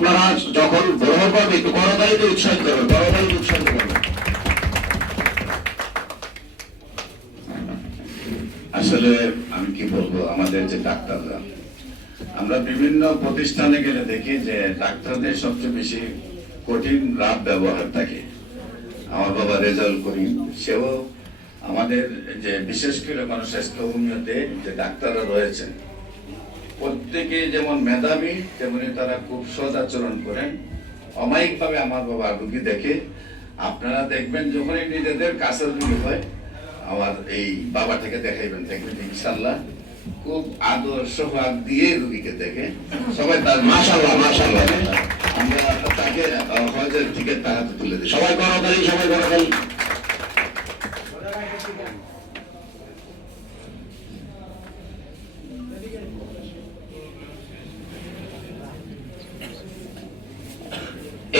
আপনারা যখন গ্রহণ করবে একটু করতালিতে উৎসাহিত করবেন, করতালিতে উৎসাহিত করবেন। আসলে আমি কি বলবো, আমাদের যে ডাক্তাররা, আমরা বিভিন্ন প্রতিষ্ঠানে গেলে দেখি যে ডাক্তারদের সবচেয়ে বেশি কঠিন রাব ব্যবহার থাকে। আমার বাবা রেজাউল করিম, সেও আমাদের যে বিশেষ করে গণস্বাস্থ্য হোমিওতে যে ডাক্তাররা রয়েছেন প্রত্যেকে যেমন মেধাবী তেমনি তারা খুব সৎ আচরণ করেন। অমায়িকভাবে আমার বাবা রুগী দেখে, আপনারা দেখবেন যখনই নিজেদের কাছে রুগী হয় আমার এই বাবা থেকে দেখাইবেন, দেখবেন ইনশাল্লাহ খুব আদর সোহাগ দিয়ে রুগীকে দেখে সবাই তার মাশাআল্লাহ মাশাআল্লাহ। আমরা তাকে হজের টিকিট তাহাতে তুলে দিই। সবাই করতালি, সবাই করতালি।